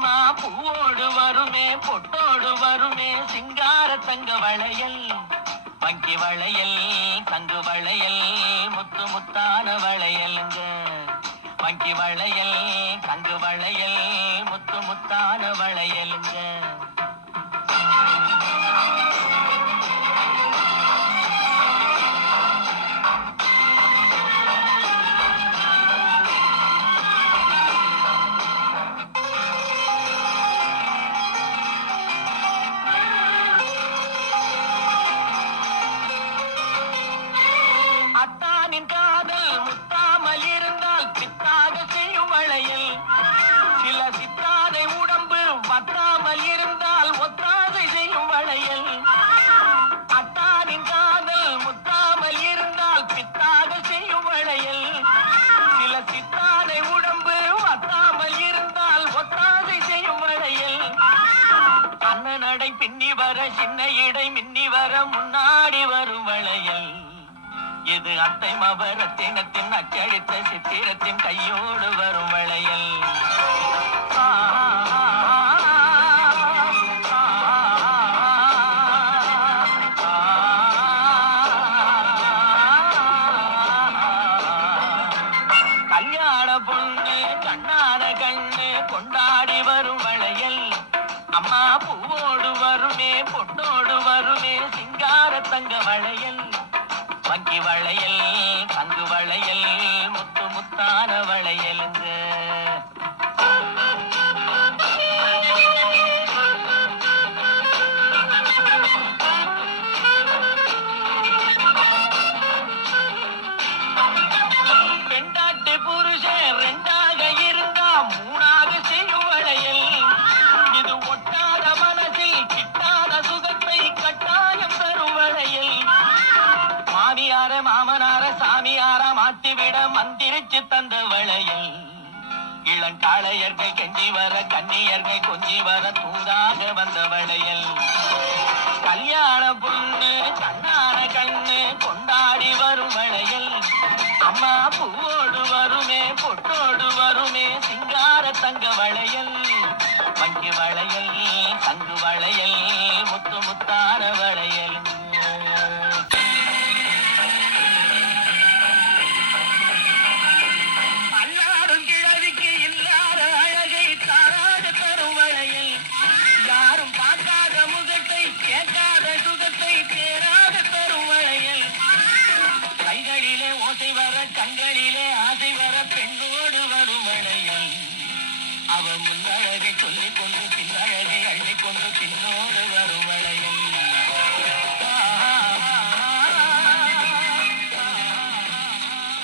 அம்மா பூவோடு வருமே பொட்டோடு வருமே சிங்கார தங்க வளையல் வங்கி வளையல் தங்கு வளையல் முத்து முத்தான வளையலுங்க வங்கி வளையல் தங்கு வளையல் முத்து முத்தான வளையலுங்க அத்தானின் காதல் முத்தாமல் இருந்தால் பித்தாக செய்யும் வளையல் சில சித்தாதை உடம்பு வத்தாமல் இருந்தால் ஒத்தாதை செய்யும் வளையல் அத்தானின் காதல் முத்தாமல் இருந்தால் பித்தாக செய்யும் வளையல் சில சித்தாதை உடம்பு வத்தாமல் இருந்தால் ஒத்தாதை செய்யும் வளையல் அண்ணன் நடை பின்னி வர சின்ன இடை மின்னி வர முன்னாடி வரும் வளையல் இது அத்தை மபரத்தினத்தின் அச்சடித்த சித்திரத்தின் கையோடு வரும் வளையல் கல்யாண பொண்ணு கண்ணான கண்ணு கொண்டாடி வரும் வளையல் அம்மா பூவோடு வருமே பொட்டோடு வருமே சிங்கார தங்க வளையல் வங்கி வளையல் தங்கு வளையல் முத்து முத்தான வளையலுங்க பெண்டாட்டு புருஷன் ரெண்டாக இருந்தா மூணாக செய்யும் வளையல் இது ஒட்டாத மனசில் கிட்டாத சுகத்தை கட்டாயம் தரும் வளையல் மாமியார மாமனார சாமியார மாட்டிவிட மந்திரிச்சு தந்த வளையல் இளங்காளையர்கள் கெஞ்சி வர கன்னியர்கள் கொஞ்சி வர தூதாக வந்த வளையல் கல்யாண